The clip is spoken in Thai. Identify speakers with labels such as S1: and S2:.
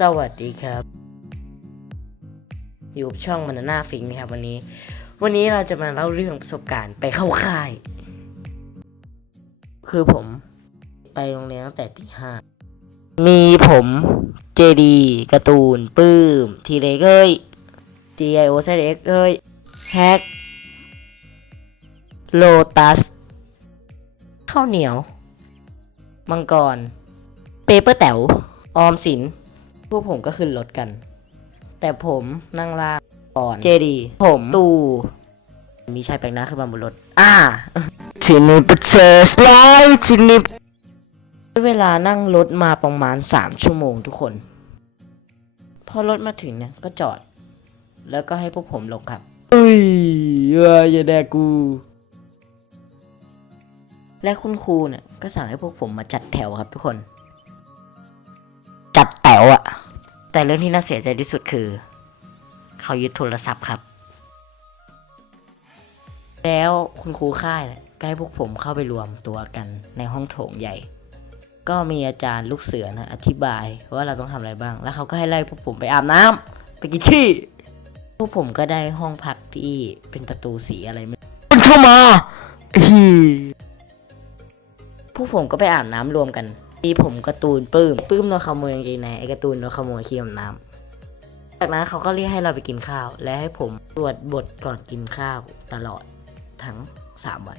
S1: สวัสดีครับ อยู่ช่องมันนาฟิงนะครับวันนี้ วันนี้เราจะมาเล่าเรื่องประสบการณ์ไปเข้าค่าย คือผมไปโรงเรียนตั้งแต่ตีห้ามีผมเจดีการ์ตูนปื้ม ทีเล็กเอ้ย GIO เซเล็กเอ้ยแฮกโลตัสข้าวเหนียว มังกร เปเปอร์แต๋วออมสิน วกผมก็ขึ้นรถกัน แต่ผมนั่งล่างก่อนเจดีผมตู่มีชายแปลกหน้าขึ้นมาบนรถ อ่าทีนี้ประเทศไลท์ทีนี้เวลานั่งรถมาประมาณ 3 ชั่วโมงทุกคน พอรถมาถึงเนี่ยก็จอด แล้วก็ให้พวกผมลงครับเอ้ยเอ้ยอย่าแดกกู และคุณครูเนี่ยก็สั่งให้พวกผมมาจัดแถวครับทุกคน แต่เรื่องที่น่าเสียใจที่สุดคือ เขายึดโทรศัพท์ครับ แล้วคุณครูค่ายเนี่ยก็ให้พวกผมเข้าไปรวมตัวกันในห้องโถงใหญ่ ก็มีอาจารย์ลูกเสือนะอธิบายว่าเราต้องทำอะไรบ้าง แล้วเขาก็ให้ไล่พวกผมไปอาบน้ำไปกินขี้พวกผมก็ได้ห้องพักที่เป็นประตูสีอะไรไม่มันเข้ามาอีพวกผมก็ไปอาบน้ำรวมกัน มีผมการ์ตูนปื้มปื้มโดนขโมยกางเกงในไอ้การ์ตูนโดนขโมยขี้อาบน้ำจากนั้นเขาก็เรียกให้เราไปกินข้าว และให้ผมตรวจบทก่อนกินข้าวตลอดทั้ง 3 วัน